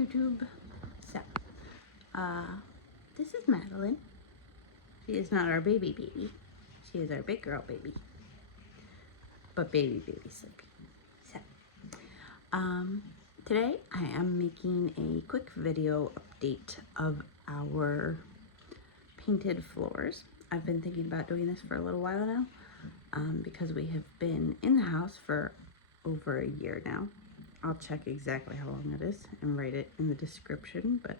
YouTube. So, this is Madeline. She is not our baby baby. She is our big girl baby. But baby sleepy. So, today I am making a quick video update of our painted floors. I've been thinking about doing this for a little while now, because we have been in the house for over a year now. I'll check exactly how long it is and write it in the description, but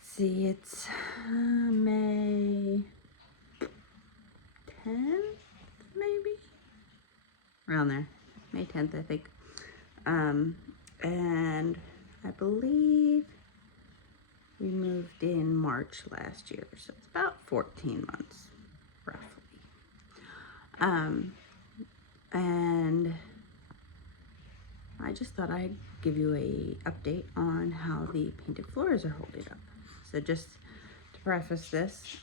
see, it's May 10th, maybe? Around there. May 10th, I think. And I believe we moved in March last year, so it's about 14 months, roughly. And I just thought I'd give you a update on how the painted floors are holding up. So just to preface this,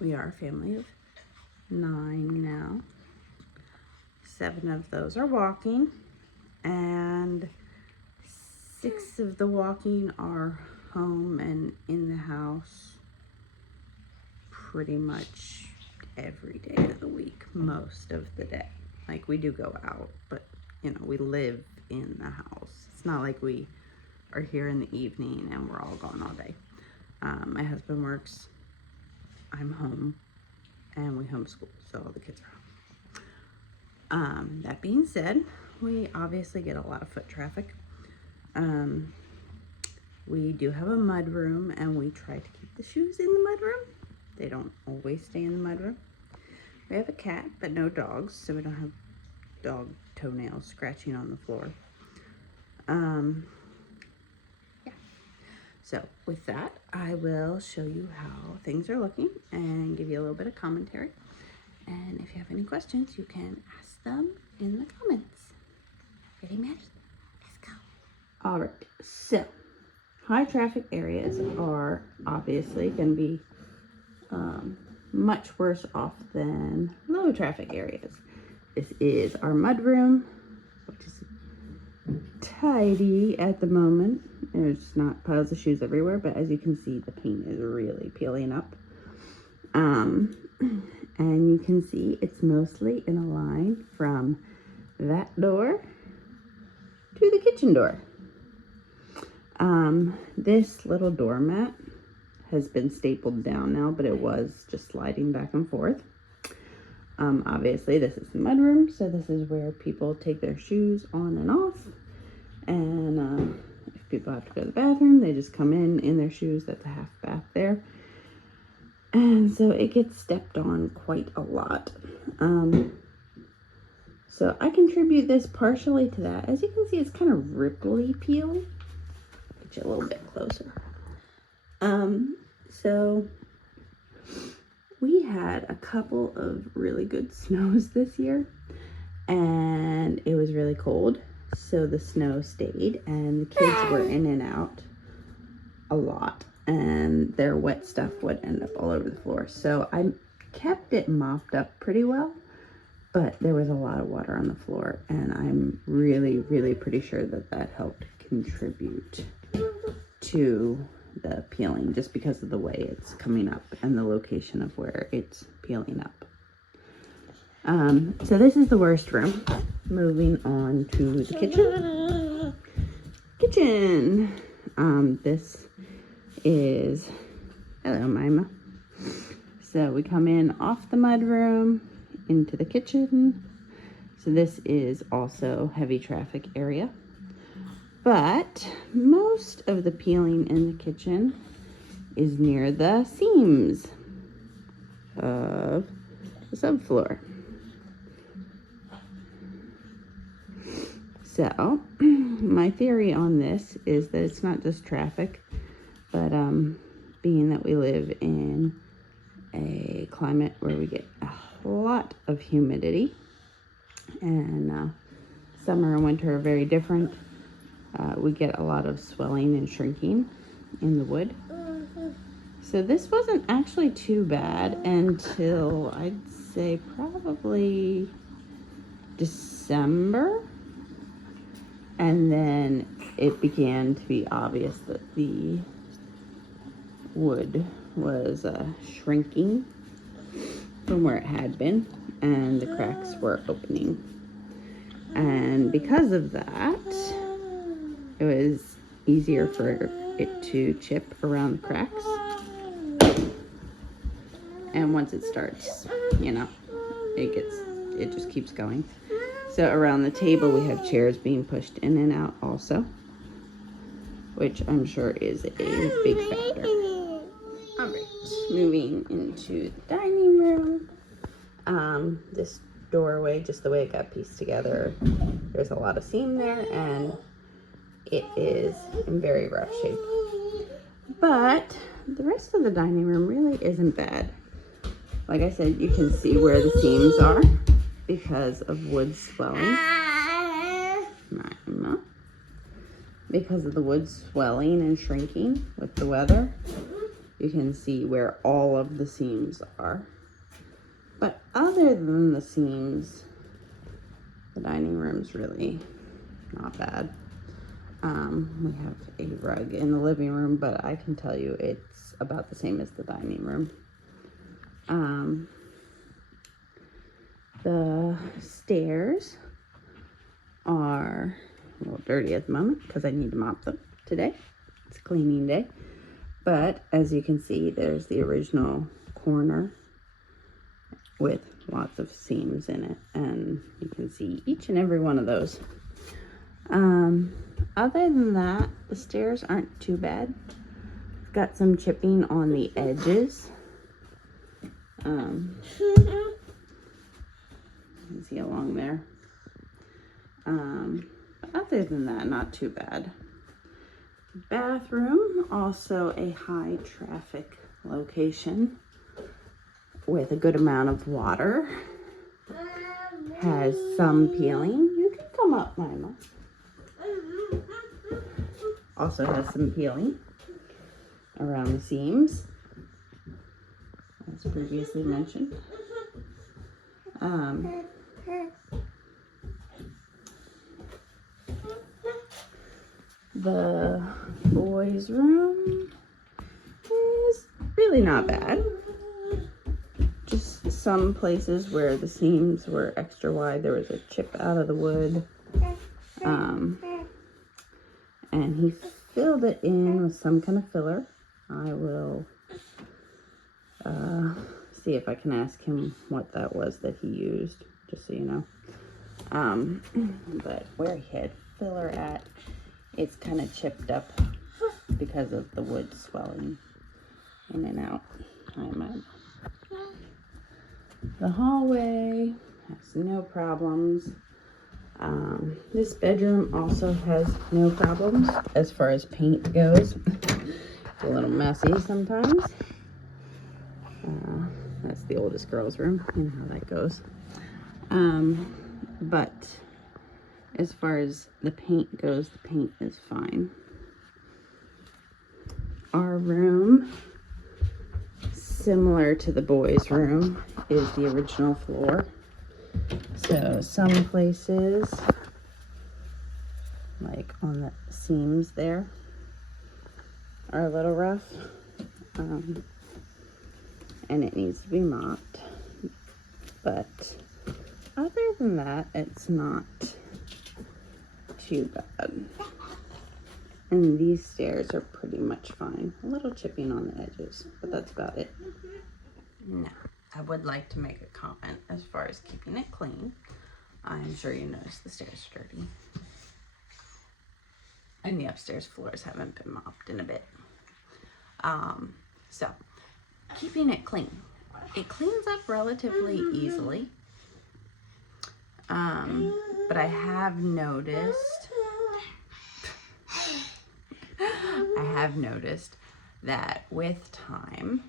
we are a family of 9 now. 7 of those are walking, and 6 of the walking are home and in the house pretty much every day of the week, most of the day. Like, we do go out, but you know, we live in the house. It's not like we are here in the evening and we're all gone all day. My husband works, I'm home, and we homeschool, so all the kids are home. That being said, we obviously get a lot of foot traffic. We do have a mud room, and we try to keep the shoes in the mud room. They don't always stay in the mud room. We have a cat, but no dogs, so we don't have dog toenails scratching on the floor. Yeah. So with that, I will show you how things are looking and give you a little bit of commentary. And if you have any questions, you can ask them in the comments. Ready, Matt? Let's go. All right. So high traffic areas are obviously going to be much worse off than low traffic areas. This is our mud room, which is tidy at the moment. There's not piles of shoes everywhere, but as you can see, the paint is really peeling up. And you can see it's mostly in a line from that door to the kitchen door. This little doormat has been stapled down now, but it was just sliding back and forth. Obviously this is the mud room, so this is where people take their shoes on and off. And if people have to go to the bathroom, they just come in their shoes. That's a half bath there. And so it gets stepped on quite a lot. So I contribute this partially to that. As you can see, it's kind of ripply peely. Get you a little bit closer. So we had a couple of really good snows this year, and it was really cold. So the snow stayed, and the kids were in and out a lot, and their wet stuff would end up all over the floor. So I kept it mopped up pretty well, but there was a lot of water on the floor, and I'm really pretty sure that that helped contribute to the peeling, just because of the way it's coming up and the location of where it's peeling up. So this is the worst room. Moving on to the kitchen. This is, hello Mima. So we come in off the mud room into the kitchen. So this is also heavy traffic area. But most of the peeling in the kitchen is near the seams of the subfloor. So my theory on this is that it's not just traffic, but being that we live in a climate where we get a lot of humidity, and summer and winter are very different. We get a lot of swelling and shrinking in the wood. So this wasn't actually too bad until I'd say probably December. And then it began to be obvious that the wood was shrinking from where it had been, and the cracks were opening. And because of that, it was easier for it to chip around the cracks. And once it starts, you know, it just keeps going. So around the table we have chairs being pushed in and out also, which I'm sure is a big factor. All right, moving into the dining room. This doorway, just the way it got pieced together, there's a lot of seam there, and it is in very rough shape. But the rest of the dining room really isn't bad. Like I said, you can see where the seams are because of wood swelling. Because of the wood swelling and shrinking with the weather, you can see where all of the seams are. But other than the seams, the dining room's really not bad. We have a rug in the living room, but I can tell you it's about the same as the dining room. The stairs are a little dirty at the moment because I need to mop them today. It's cleaning day. But as you can see, there's the original corner with lots of seams in it, and you can see each and every one of those. Other than that, the stairs aren't too bad. It's got some chipping on the edges. You can see along there. But other than that, not too bad. Bathroom, also a high traffic location with a good amount of water. Has some peeling. You can come up, Mima. Also has some peeling around the seams, as previously mentioned. The boys' room is really not bad. Just some places where the seams were extra wide, there was a chip out of the wood. And he filled it in with some kind of filler. I will see if I can ask him what that was that he used, just so you know. But where he had filler at, it's kind of chipped up because of the wood swelling in and out. The hallway has no problems. This bedroom also has no problems as far as paint goes. It's a little messy sometimes. That's the oldest girl's room. You know how that goes. But as far as the paint goes, the paint is fine. Our room, similar to the boys' room, is the original floor. So some places, like on the seams there, are a little rough. And it needs to be mopped. But other than that, it's not too bad. And these stairs are pretty much fine. A little chipping on the edges, but that's about it. Now, I would like to make a comment as far as keeping it clean. I'm sure you noticed the stairs are dirty. And the upstairs floors haven't been mopped in a bit. So, keeping it clean. It cleans up relatively easily. But I have noticed that with time,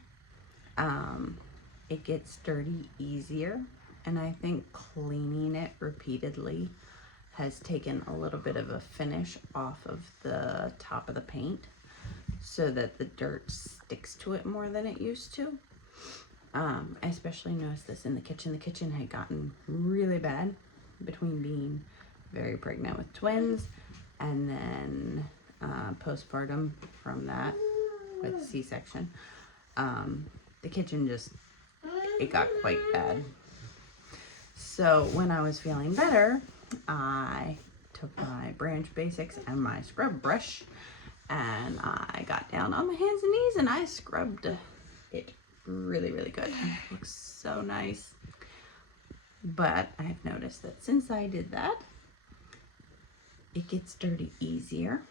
it gets dirty easier, and I think cleaning it repeatedly has taken a little bit of a finish off of the top of the paint so that the dirt sticks to it more than it used to. I especially noticed this in the kitchen. The kitchen had gotten really bad between being very pregnant with twins and then postpartum from that with C-section. The kitchen just, it got quite bad. So when I was feeling better, I took my Branch Basics and my scrub brush, and I got down on my hands and knees and I scrubbed it really, really good. It looks so nice. But I've noticed that since I did that, it gets dirty easier.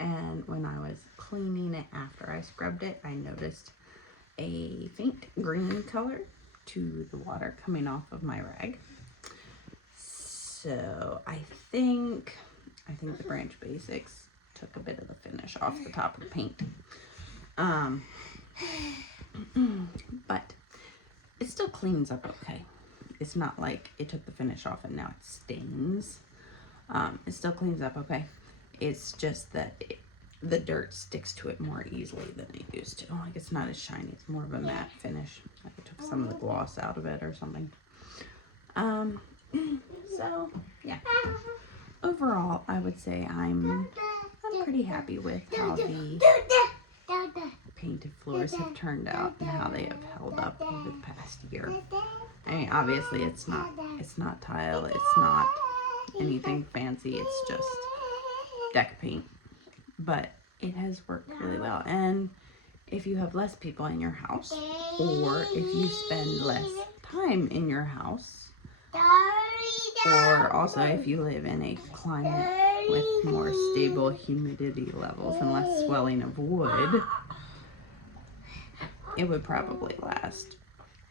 And when I was cleaning it after I scrubbed it, I noticed a faint green color to the water coming off of my rag. So I think the Branch Basics took a bit of the finish off the top of the paint. But it still cleans up okay. It's not like it took the finish off and now it stains. It still cleans up okay. It's just that the dirt sticks to it more easily than it used to. Like, it's not as shiny. It's more of a matte finish. Like I took some of the gloss out of it or something. So yeah. Overall, I would say I'm pretty happy with how the painted floors have turned out and how they have held up over the past year. I mean, obviously it's not tile, it's not anything fancy, it's just deck paint, but it has worked really well. And if you have less people in your house, or if you spend less time in your house, or also if you live in a climate with more stable humidity levels and less swelling of wood, it would probably last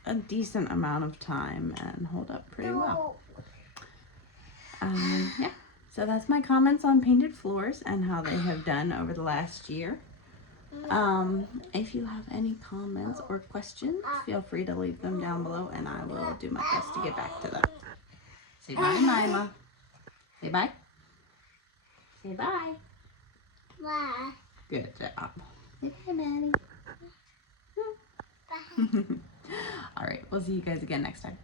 a decent amount of time and hold up pretty well. Yeah, so that's my comments on painted floors and how they have done over the last year. If you have any comments or questions, feel free to leave them down below and I will do my best to get back to them. Say bye, Mima. Say bye. Say bye. Bye. Good job. Say bye, Maddie. Bye. All right, we'll see you guys again next time.